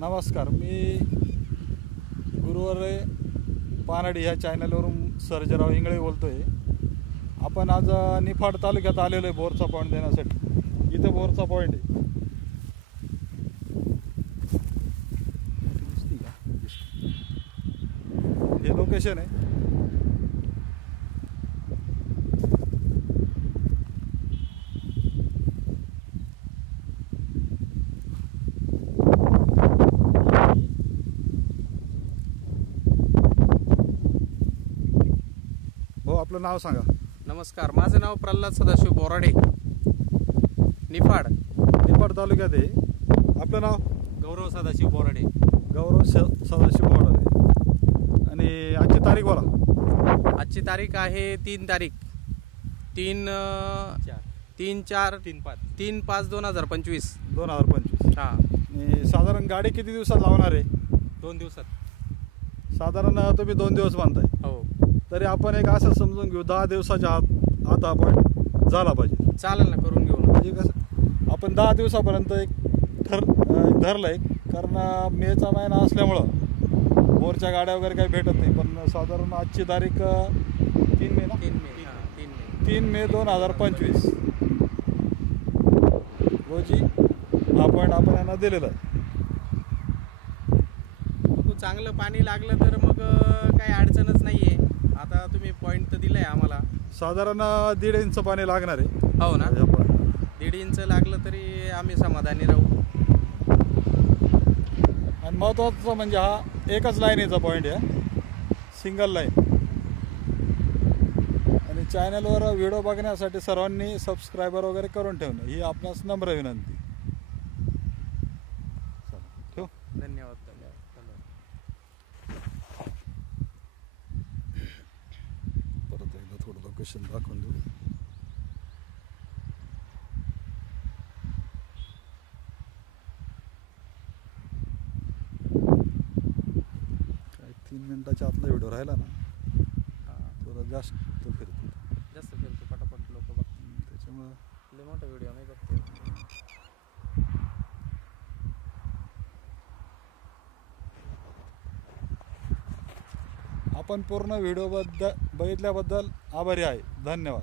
नमस्कार, मी गुरुवारे पानडी ह्या चॅनलवरून सर्जेराव इंगळे बोलतो आहे. आपण आज निफाड तालुक्यात आलेलो आहे बोरचा पॉईंट देण्यासाठी. इथं बोरचा पॉईंट आहे. हे लोकेशन आहे. हो, आपलं नाव सांगा. नमस्कार, माझं नाव प्रल्हाद सदाशिव बोराडे, निफाड तालुक्यात आहे. आपलं नाव गौरव सदाशिव बोराडे. गौरव सदाशिव बोराडे. आणि आजची तारीख बोला. आजची तारीख आहे 3/4/2025. 2025. हां, आणि साधारण गाडी किती दिवसात लावणार आहे? 2 दिवसात. साधारण तुम्ही 2 दिवस बांधताय. हो, तरी आपण एक असं समजून घेऊ 10 दिवसाच्या आत हा पॉईंट झाला पाहिजे. चालेल ना, करून घेऊ ना. म्हणजे कसं आपण 10 दिवसापर्यंत एक धरलं आहे. कारण मेचा महिना असल्यामुळं बोरच्या गाड्या वगैरे काही भेटत नाही. पण साधारण आजची तारीख 3 मे ना. 3 मे 2025 रोजी हा पॉईंट आपण यांना दिलेला आहे. बघू, चांगलं पाणी लागलं तर मग काही अडचणच नाही आहे. आता तुम्ही पॉईंट तर दिलं आहे आम्हाला. साधारण 1.5 इंच पाणी लागणार आहे. हो ना, 1.5 इंच लागलं तरी आम्ही समाधानी राहू. आणि महत्त्वाचं म्हणजे हा एकच लाईनीचा पॉईंट आहे, सिंगल लाईन. आणि चॅनलवर व्हिडिओ बघण्यासाठी सर्वांनी सबस्क्रायबर वगैरे करून ठेवणं ही आपणास नम्र विनंती. ठेव. धन्यवाद. परत एकदा थोडं लोकेशन दाखवून देऊ. काय 3 मिनिटाच्या आतला व्हिडिओ राहिला ना, थोडा जास्त फिरतो पटापट लोक बघ. त्याच्यामुळं लय मोठा व्हिडिओ नाही करतो. आपण पूर्ण व्हिडिओ बघितल्याबद्दल आभारी आहे. धन्यवाद.